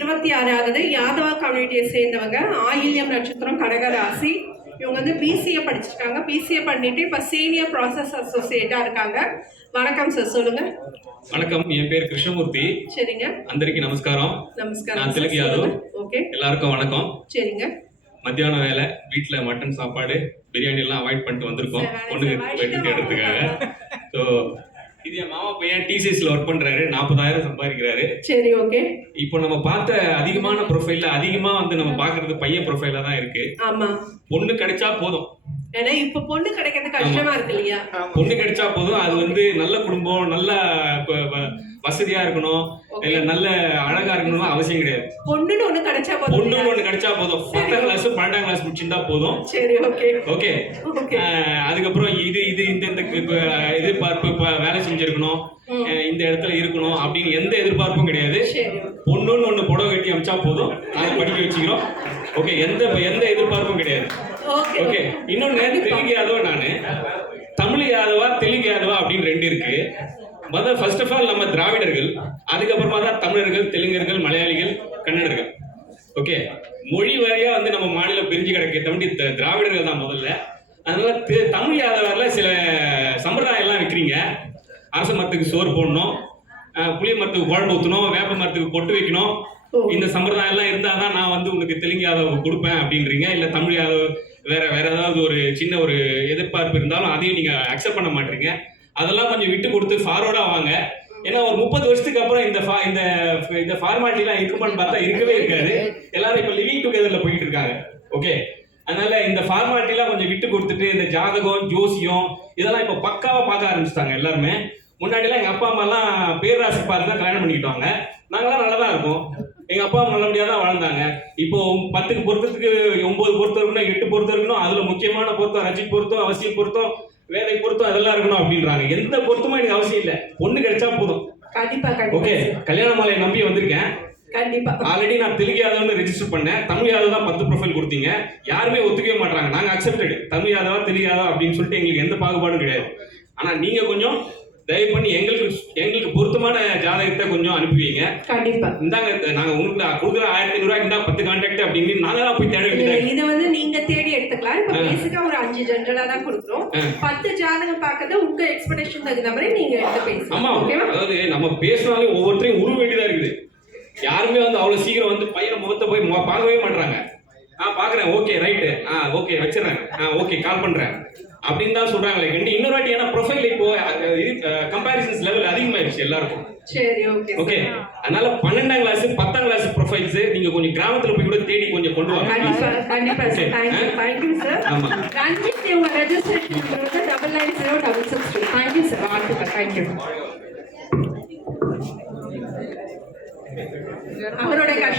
26 ஆகுது. யாதவா கம்யூனிட்டியை சேர்ந்தவங்க. ஆயில்யம் நட்சத்திரம், கடகராசி. இவங்க வந்து பிசிஏ படிச்சிருக்காங்க. பிசிஏ பண்ணிட்டு இப்போ சீனியர் ப்ராசஸ் அசோசியேட்டா இருக்காங்க. வணக்கம் சார், சொல்லுங்க. வணக்கம், என் பேர் கிருஷ்ணமூர்த்தி. சரிங்க. அந்தரிக்கு நமஸ்காரம். நமஸ்காரம். நான் தெலுங்கு யாதவ். ஓகே, எல்லாருக்கும் வணக்கம். சரிங்க. மத்தியான வேலை, வீட்டில் மட்டன் சாப்பாடு, பிரியாணி எல்லாம் அவாய்ட் பண்ணிட்டு வந்திருக்கோம் பொண்ணுக்கு வெட்டி தேடுறதுக்காக. ஸோ இது என் மாமா பையன் டிசிஎஸ்ல ஒர்க் பண்றாரு, 40,000 சம்பாதிக்கிறாரு. சரி, ஓகே. இப்போ நம்ம பார்த்த அதிகமான ப்ரொஃபைல்ல அதிகமா வந்து நம்ம பாக்குறது பையன் ப்ரொஃபைலா தான் இருக்கு. ஆமா, பொண்ணு கிடைச்சா போதும். ஏன்னா இப்ப பொண்ணு கிடைக்கிறது கஷ்டமா இருக்கு இல்லையா? பொண்ணு கிடைச்சா போதும். அது வந்து நல்ல குடும்பம், நல்ல வசதியா இருக்கணும், இல்ல நல்ல அழகா இருக்கணும் அவசியம் கிடையாது. பொண்ணுன்னு ஒண்ணு கிடைச்சா போதும். பொண்ணுன்னு ஒண்ணு கிடைச்சா போதும். 10ஆம் கிளாஸ் 12ஆம் கிளாஸ் முடிச்சிருந்தா போதும். சரி, ஓகே. ஓகே. அதுக்கப்புறம் இந்த எதிர்பார்ப்பு வேலை செஞ்சிருக்கணும், இந்த இடத்துல இருக்கணும் அப்படின்னு எந்த எதிர்பார்ப்பும் கிடையாது. பொண்ணுன்னு ஒண்ணு புடவை கட்டி அமிச்சா போதும், அதை படிக்க வச்சுக்கிறோம். ஓகே, எந்த எதிர்பார்ப்பும் கிடையாது. ஓகே. இன்னொன்னு, தெலுங்கு யாதவா, நானு தமிழ் யாதவா தெலுங்கு யாதவா அப்படின்னு ரெண்டு இருக்கு. முதல்ல ஃபர்ஸ்ட் ஆஃப் ஆல் நம்ம திராவிடர்கள், அதுக்கப்புறமா தான் தமிழர்கள், தெலுங்கர்கள், மலையாளிகள், கன்னடர்கள். ஓகே, மொழி வாரியா வந்து நம்ம மாநிலம் பிரிஞ்சு கிடக்கு. தமிழ் திராவிடர்கள் தான் முதல்ல. அதனால தமிழ் யாதவர்ல சில சம்பிரதாயம் எல்லாம் வைக்கிறீங்க. அரச மரத்துக்கு சோறு போடணும், புளிய மரத்துக்கு குழம்பு ஊற்றணும், வேப்ப மரத்துக்கு பொட்டு வைக்கணும். இந்த சம்பிரதாயம் எல்லாம் இருந்தால் தான் நான் வந்து உனக்கு தெலுங்கு யாதவ் கொடுப்பேன் அப்படின்றீங்க. இல்லை தமிழ் யாதவ் வேற ஏதாவது ஒரு சின்ன ஒரு எதிர்பார்ப்பு இருந்தாலும் அதையும் நீங்க அக்செப்ட் பண்ண மாட்டீங்க. அதெல்லாம் கொஞ்சம் விட்டு கொடுத்து ஃபார்வர்டா வாங்க. ஏன்னா ஒரு 30 வருஷத்துக்கு அப்புறம் இந்த ஃபார்மாலிட்டிலாம் இருக்குமான்னு பார்த்தா இருக்கவே இருக்காது. எல்லாரும் இப்போ லிவிங் டுகெதர்ல போயிட்டு இருக்காங்க. ஓகே, அதனால இந்த ஃபார்மாலிட்டிலாம் கொஞ்சம் விட்டு கொடுத்துட்டு இந்த ஜாதகம், ஜோசியம் இதெல்லாம் இப்போ பக்காவா பார்க்க ஆரம்பிச்சிட்டாங்க எல்லாருமே. முன்னாடிலாம் எங்க அப்பா அம்மா எல்லாம் பேராசி பார்த்து தான் கல்யாணம் பண்ணிக்கிட்டாங்க. நாங்களாம் நல்லா தான் இருக்கோம். எங்க அப்பா அம்மா நல்லபடியா தான் வாழ்ந்தாங்க. இப்போ 10க்கு பொருத்தத்துக்கு 9 பொருத்தம் இருக்கணும், 8 பொருத்தம் இருக்கணும். அதுல முக்கியமான பொருத்தம் ரஜி பொருத்தம், அவசியம் பொருத்தம், வேதை பொருத்தம் அதெல்லாம் இருக்கணும் அப்படின்றாங்க. எந்த பொருத்தமும் எனக்கு அவசியம் இல்லை, பொண்ணு கிடைச்சா போதும். கண்டிப்பா. ஓகே, கல்யாண மாலையை நம்பி வந்திருக்கேன். கண்டிப்பா. ஆல்ரெடி நான் தெலுங்கு யாதவ்னு ரெஜிஸ்டர் பண்ணேன். தமிழ் யாதவ் தான் 10 ப்ரொஃபைல் கொடுத்தீங்க. யாருமே ஒத்துக்கவே மாட்டாங்க. நாங்க அக்செப்டட் தமிழ் யாதவா தெலுங்கு யாதவா அப்படின்னு சொல்லிட்டு எங்களுக்கு எந்த பாகுபாடும் கிடையாது. ஆனா நீங்க கொஞ்சம் தயவு பண்ணி எங்களுக்கு பொருத்தமான ஜாதகத்தை கொஞ்சம் அனுப்புவீங்க. கண்டிப்பா. இந்தாங்க, நாங்க உங்களுக்கு கொடுக்குற 1500 ரூபாய்க்கு தான் 10 கான்டாக்ட் அப்படின்னு நாங்க தான் போய் தேட வேண்டியது. இதை வந்து நீங்க தேடி எடுத்துக்கலாம். இப்ப பேசிக்கா ஒரு 5 ஜெனரலா தான் கொடுக்குறோம். 10 ஜாதகம் பார்க்கறது உங்க எக்ஸ்பெக்டேஷன் தகுந்த மாதிரி நீங்க எடுத்து பேசலாம். ஆமா, அதாவது நம்ம பேசினாலே ஒவ்வொருத்தரையும் உருவ வேண்டியதா இருக்குது. யாருமே வந்து அவ்வளவு சீக்கிரம் வந்து பையன் முகத்தை போய் பார்க்கவே மாட்டாங்க. பாக்குறேன், okay right, okay வச்சிடறேன், okay call பண்றேன் அப்படின்னு தான் சொல்றாங்களே கண்டி. இன்னொரு வாட்டி ஏன்னா ப்ரொஃபைல் இப்போ கம்பேரிசன்ஸ் லெவல் அதிகமாயிருச்சு எல்லாருக்கும். சரி, ஓகே. அதனால 12ஆம் கிளாஸ் 10ஆம் கிளாஸ் ப்ரொஃபைல்ஸ் நீங்க கொஞ்சம் கிராமத்துல போய் கூட தேடி கொஞ்சம் கொண்டு வாங்க. கண்டிப்பா கண்டிப்பா சார். Thank you sir. ஆமா, ரஞ்சித் உங்க registration number 990662. Thank you sir. வாழ்த்துக்கள். Thank you. அவரோட